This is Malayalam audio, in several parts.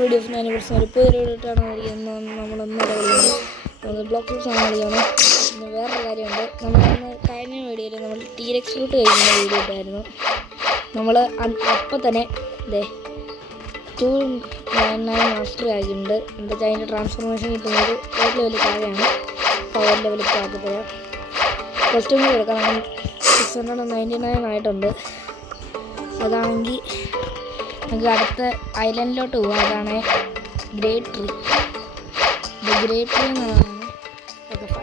വീഡിയോ ഞാനെ കുറിച്ച് ഇപ്പോൾ ഇട്ടാണ് നമ്മളൊന്നര കളിയാണ് നമ്മൾ ബ്ലോക്ക് ആണ് കളിയാണ്. പിന്നെ വേറൊരു കാര്യമുണ്ട്, നമ്മളന്ന് കഴിഞ്ഞ വീഡിയോയിൽ നമ്മൾ ടീരെക്സ് റൂട്ട് കഴിക്കുന്ന വീഡിയോ ഇട്ടായിരുന്നു. നമ്മൾ അപ്പം തന്നെ ഇതേ 299 മാസ്റ്റർ ആക്കിയിട്ടുണ്ട്. എന്താ വെച്ചാൽ അതിൻ്റെ ട്രാൻസ്ഫോർമേഷൻ കിട്ടുന്നത് 8 ലെവൽ താഴെയാണ്. പവർ ലെവൽ താഴത്തെ കോസ്റ്റ്യൂം എടുക്കാം. നമ്മൾ 699 ആയിട്ടുണ്ട്. അതാണെങ്കിൽ നമുക്ക് അടുത്ത ഐലൻഡിലോട്ട് പോകാം. അതാണ് ഗ്രേറ്റ് ട്രീ. ഗ്രേറ്റ് ട്രീ എന്നാണ്.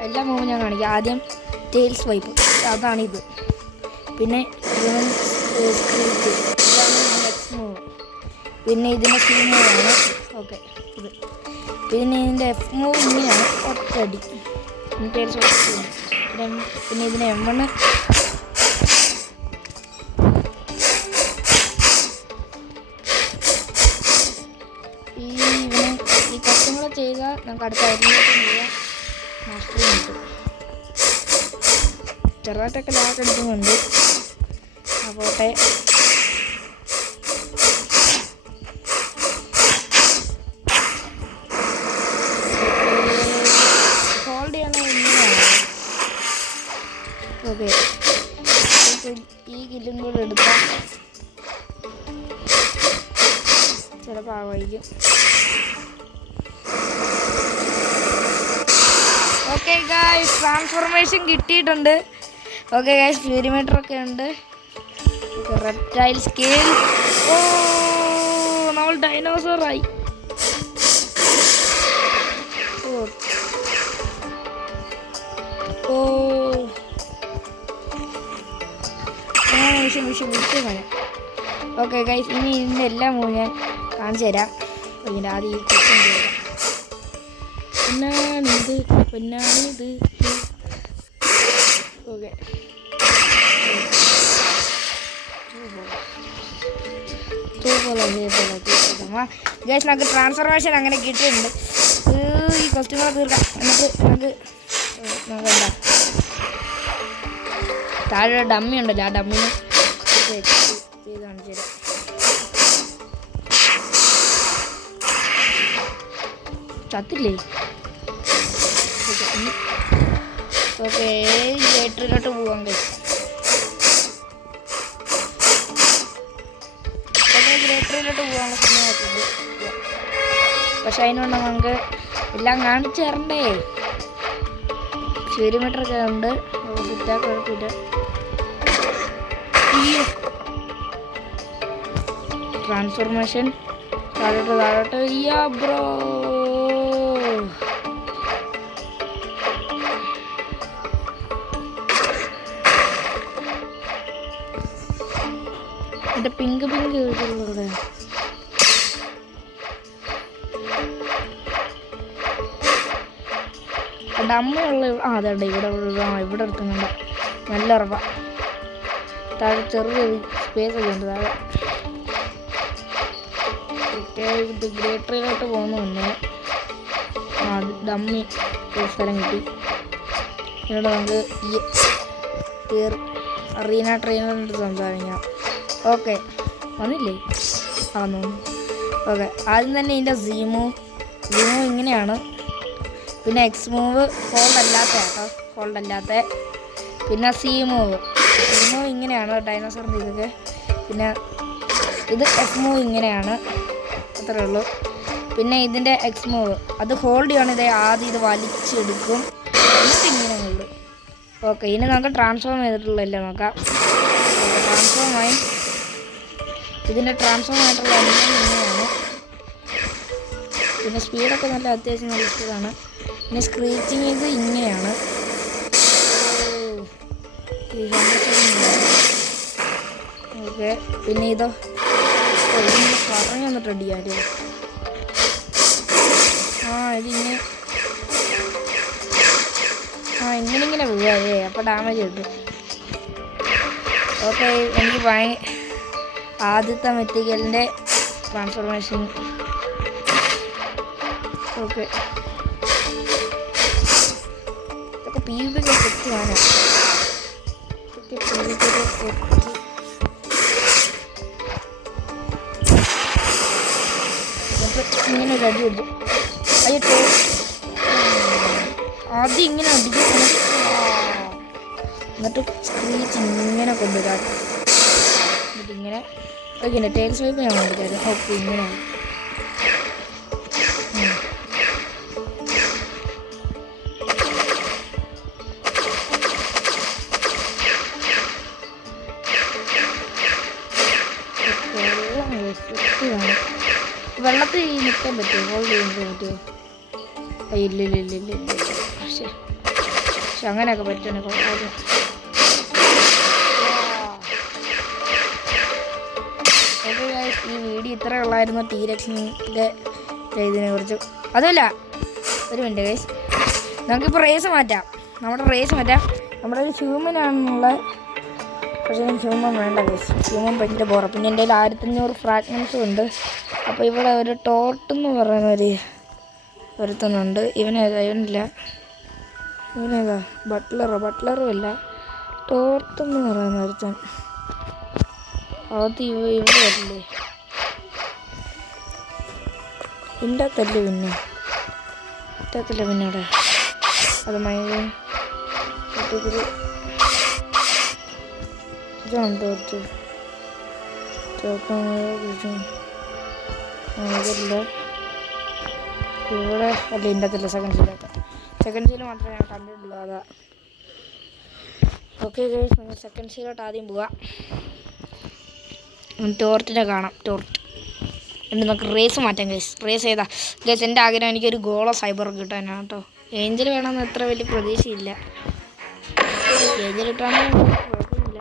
എല്ലാ മൂവും ഞാൻ കാണിക്കാം. ആദ്യം ടെയിൽസ് വൈപ്പ്, അതാണിത്. പിന്നെ സ്ക്രീച്ച്, ഇതാണ് നെക്സ്റ്റ് മൂവ്. പിന്നെ ഇതിൻ്റെ സി മൂവാണ്. ഓക്കെ, ഇത് പിന്നെ ഇതിൻ്റെ എഫ് മൂവ് ഇങ്ങനെയാണ്, ഒറ്റടി. Tales wipe. പിന്നെ ഇതിന് M1 ഈ കുറച്ചും കൂടെ ചെയ്താൽ നമുക്ക് അടുത്ത ഐലൻഡിലോട്ട് പോകാം. മാസ്റ്റർ കിട്ടും. ചെറുതായിട്ടൊക്കെ ലാഗ് അടിക്കുന്നുണ്ട്. അപ്പോട്ടെ ഹോൾഡ് ചെയ്യണ ഇങ്ങനെയാണ്. ഓക്കെ, ഈ കില്ലും കൂടെ എടുക്കാം. ചിലപ്പോൾ ആവായിരിക്കും. ഓക്കെ ഗായ്സ്, ട്രാൻസ്ഫോർമേഷൻ കിട്ടിയിട്ടുണ്ട്. ഓക്കെ ഗായ്സ്, ഫ്യൂരിമീറ്റർ ഒക്കെ ഉണ്ട്. Reptile scale. ഓ, നമ്മൾ ഡൈനോസറായി. ഓ വിഷയം. ഓക്കെ ഗൈസ്, ഇനി ഇതിൻ്റെ എല്ലാം മൂന്ന് ഞാൻ കാണിച്ചു തരാം. ഇതിൻ്റെ ആദ്യം ഈ ക്വസ്റ്റ്യൻ ചെയ്യാം. പൊന്നാണിത്. ഓക്കെ, ഗൈസ് നമുക്ക് ട്രാൻസ്ഫോർമേഷൻ അങ്ങനെ കിട്ടിയിട്ടുണ്ട്. ഈ കസ്റ്റമർ തീർക്കാം. എന്നിട്ട് നമുക്ക് എന്താ താഴെ ഡമ്മി ഉണ്ടല്ലോ, ആ ഡമ്മിന് ചെയ്ത് കാണിച്ചു തരാം. ചത്തില്ലേ? ഓക്കെ, ഗ്രേറ്ററിലോട്ട് പോകാൻ കഴിയും. ഗ്രേറ്ററിലോട്ട് പോകാനുള്ള സമയമായിട്ടുണ്ട്. പക്ഷെ അതിനുകൊണ്ട് നമുക്ക് എല്ലാം കാണിച്ചു തരണ്ടേ. ഫ്യൂരിമീറ്റർ ഒക്കെ ഉണ്ട്. കുഴപ്പമില്ല. ട്രാൻസ്ഫോർമേഷൻ താഴോട്ട് യാ ബ്രോ. എൻ്റെ പിങ്ക് ഇതുള്ളത് ഡമ്മയുള്ള. അതുണ്ട് ഇവിടെ എടുക്കുന്നുണ്ട്. നല്ല ഉറവ. താഴെ ചെറിയൊരു സ്പേസ് ഒക്കെ ഉണ്ട് താഴെ. ഇത് ഗ്രേറ്ററിലോട്ട് പോകുന്ന മുന്നേ ഡമ്മി ഒരു സ്ഥലം കിട്ടി. ഇവിടെ നമുക്ക് ഈ അറീന ട്രെയിനറിൻ്റെ സംസാരിക്കാം. ഓക്കെ, വന്നില്ലേ? ആന്നു. ഓക്കെ, ആദ്യം തന്നെ ഇതിൻ്റെ സീമു ഇങ്ങനെയാണ്. പിന്നെ എക്സ് മൂവ് ഹോൾഡ് അല്ലാത്ത. പിന്നെ സി മൂവ് ഇങ്ങനെയാണ്, ഡൈനോസറിൻ്റെ ഇതൊക്കെ. പിന്നെ ഇത് എഫ് മൂവ് ഇങ്ങനെയാണ്. അത്രേ ഉള്ളൂ. പിന്നെ ഇതിൻ്റെ എക്സ് മൂവ് അത് ഹോൾഡ് ചെയ്യണം. ഇതേ ആദ്യം ഇത് വലിച്ചെടുക്കും, എന്നിട്ട് ഇങ്ങനെ ഉള്ളു. ഓക്കെ, ഇനി നമുക്ക് ട്രാൻസ്ഫോം ചെയ്തിട്ടുള്ളതല്ലേ നോക്കാം. ട്രാൻസ്ഫോമായി. ഇതിൻ്റെ ട്രാൻസ്ഫോം ആയിട്ടുള്ള ഇങ്ങനെയാണ്. പിന്നെ സ്പീഡൊക്കെ നല്ല അത്യാവശ്യം നല്ല സ്പീഡാണ്. പിന്നെ സ്ക്രീച്ചിങ് ഇത് ഇങ്ങനെയാണ്. ഓക്കെ, പിന്നെ ഇതോ പറഞ്ഞു വന്നിട്ട് അടിയാലോ. ഇതിങ്ങനെ ഇങ്ങനെ പോവാല്ലേ, അപ്പോൾ ഡാമേജ് കിട്ടും. ഓക്കെ, എനിക്ക് ആദ്യത്തെ മെറ്റീരിയലിൻ്റെ ട്രാൻസ്ഫോർമേഷൻ. ഓക്കെ, ഇതൊക്കെ PvP സെറ്റ് ആണ്. ഇങ്ങനെ ഒരു അടി അടിച്ചു. അയ്യോ ആദ്യം ഇങ്ങനെ അടിക്കും, എന്നിട്ട് സ്ക്രീച്ച് ഇങ്ങനെ കൊണ്ടുവരാം. എന്നിട്ട് ഇങ്ങനെ ഓക്കെ ടൈൽ സ്വൈപ്പ് ഞാൻ കൊണ്ടുവരാം. ഓക്കെ ഇങ്ങനെ വെള്ളത്തിൽ നിൽക്കാൻ പറ്റുമോ? ഹോൾഡ് ചെയ്യാൻ പറ്റുമോ? ഇല്ല. പക്ഷെ അങ്ങനെയൊക്കെ പറ്റണേ കുഴപ്പമില്ല. ഈ വീഡിയോ ഇത്ര ഉള്ളായിരുന്നു ടീരക്സിൻ്റെ ഇതിനെ കുറിച്ച്. അതുമല്ല ഒരു മിനിറ്റ് ഗൈസ്, നമുക്കിപ്പോൾ റേസ് മാറ്റാം. നമ്മുടെ ഒരു ഹ്യൂമനാണെന്നുള്ള, പക്ഷേ ഹ്യൂമൻ വേണ്ട ഗൈസ്. ഹ്യൂമൻ ഭയങ്കര ബോറ. പിന്നെ എൻ്റെ കയ്യിൽ 1500 ഫ്രാഗ്മെൻസും ഉണ്ട്. അപ്പോൾ ഇവിടെ ഒരു ടോട്ടെന്ന് പറയുന്ന ഒരുത്തനുണ്ട്. ഇവനില്ല, ബട്ട്ലറും ഇല്ല, ടോർത്തെന്ന് പറയുന്ന ഒരുത്തൻ. അത് ഇവിടെ വരില്ലേ? ഇണ്ടാത്തല്ലേ പിന്നെ അവിടെ അത് ഇതാണ് ടോർത്ത്. ഇതില്ല ഇവിടെ അല്ല, ഇണ്ടത്തില്ല. സെക്കൻഡ് സീൽ മാത്രമേ ഞാൻ കണ്ടിട്ടുള്ളൂ. അതാ ഓക്കെ ഗൈസ്, നിങ്ങൾ സെക്കൻഡ് സീലോട്ട് ആദ്യം പോവാം. ടോർട്ടിനെ കാണാം. എന്നിട്ട് നമുക്ക് റേസ് മാറ്റാം ഗൈസ്. റേസ് ചെയ്താൽ ഗൈസ് എൻ്റെ ആഗ്രഹം എനിക്കൊരു ഗോളോ സൈബർ കിട്ടാനാണ് കേട്ടോ. ഏഞ്ചൽ വേണമെന്ന് അത്ര വലിയ പ്രതീക്ഷയില്ല. ഏഞ്ചൽ കിട്ടുകയാണെങ്കിൽ കുഴപ്പമൊന്നുമില്ല.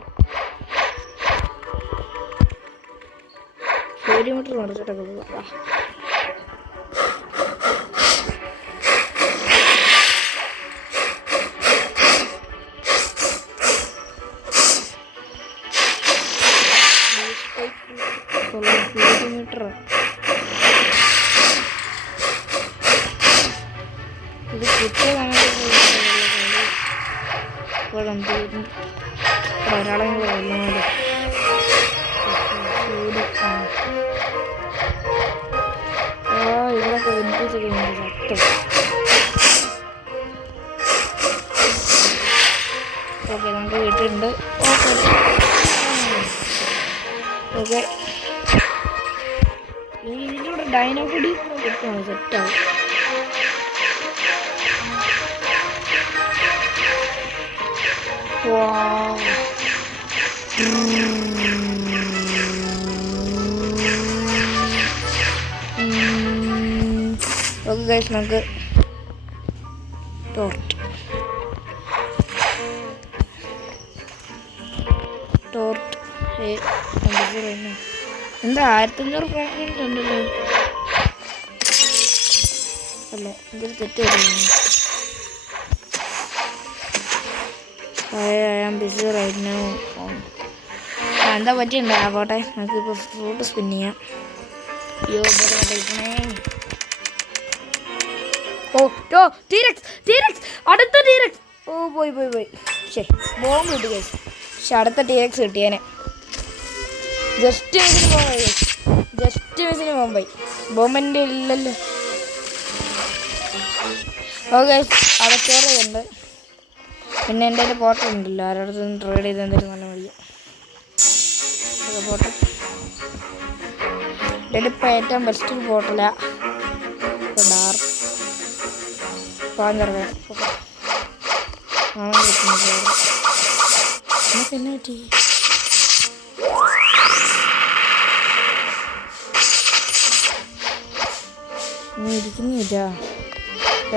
1 മീറ്റർ മറിച്ചിട്ടൊക്കെ പോവാം. ഇത് കുട്ടികളാണ് ഒരാളെ കൊല്ലുന്നത്. ഇവിടെ ചത്തും. ഓക്കെ നമുക്ക് വീട്ടിലുണ്ട്. ഓക്കെ ഇതിലൂടെ ഡൈനോ കൂടി കിട്ടുമോ? സെറ്റാവും. ഓക്കെ ഗൈസ്, നമുക്ക് ടോർട്ട് എന്താ 1500 ഫ്രാഗ്മെന്റ് ഉണ്ടല്ലോ. അല്ല എന്തൊരു തെറ്റ് വരുന്നു. എന്താ പറ്റിയുണ്ടോ? പോട്ടെ, നമുക്കിപ്പോൾ ഫ്രൂട്ട് സ്പിൻ ചെയ്യാം. അടുത്ത ടീരക്സ്. പോയി ശരി, ബോംബ് കിട്ടി ഗൈസ്. പക്ഷെ അടുത്ത ടീരക്സ് കിട്ടിയേനെ. ജസ്റ്റ് മിസ്സിന് ബോംബായി. ബോംബിൻ്റെ ഇല്ലല്ലോ. ഓക്കെ അവിടെ സ്റ്റോർ ചെയ്യുന്നുണ്ട്. പിന്നെ എൻ്റെ കയ്യിൽ പോർട്ടൽ ഉണ്ടല്ലോ, ആരോടത്ത് നിന്ന് ട്രേഡ് ചെയ്ത് എന്തെങ്കിലും നല്ല മതി. പോർട്ടൽ എൻ്റെ ഇപ്പോൾ ഏറ്റവും ബെസ്റ്റ് പോർട്ടലാണ്. ഡാർക്ക് പാഞ്ചറ നമുക്ക് എന്നെ പറ്റി ഇരിക്കുന്നില്ല.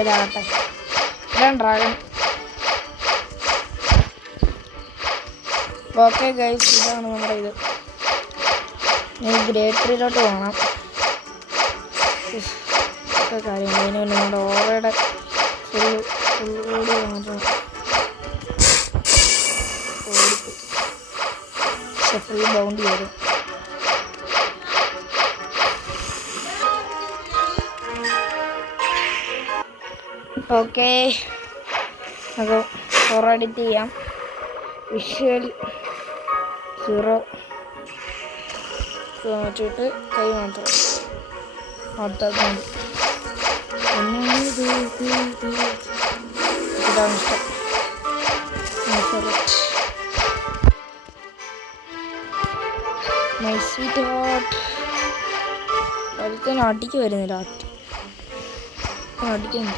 ഇതാകട്ടെ, ഇതാണ് ഡ്രാഗൺ. ഓക്കെ ഗൈസ്, ഇതാണ് നമ്മുടെ ഇത്. ഇനി ഗ്രേറ്ററിലോട്ട് പോകണം. ഒക്കെ കാര്യങ്ങൾ അതിന് പിന്നെ നമ്മുടെ ഓറയുടെ ഫുൾ കൂടി മാത്രം ഫുൾ ബൗണ്ട് വരും. ഓക്കെ നമുക്ക് ഓറ എഡിറ്റ് ചെയ്യാം. വിഷ്വൽ 0 മാറ്റിയിട്ട് കൈ മാത്രം. അതാണ് മൈ സ്വീറ്റ് ഹാർട്ട്. അടുത്ത അടിക്ക് വരുന്നില്ല. അടിക്കുന്നു.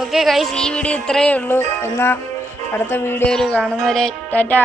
ഓക്കെ ഗൈസ്, ഈ വീഡിയോ ഇത്രയേ ഉള്ളൂ. എന്നാൽ അടുത്ത വീഡിയോയിൽ കാണുന്നവരെ ടാറ്റാ.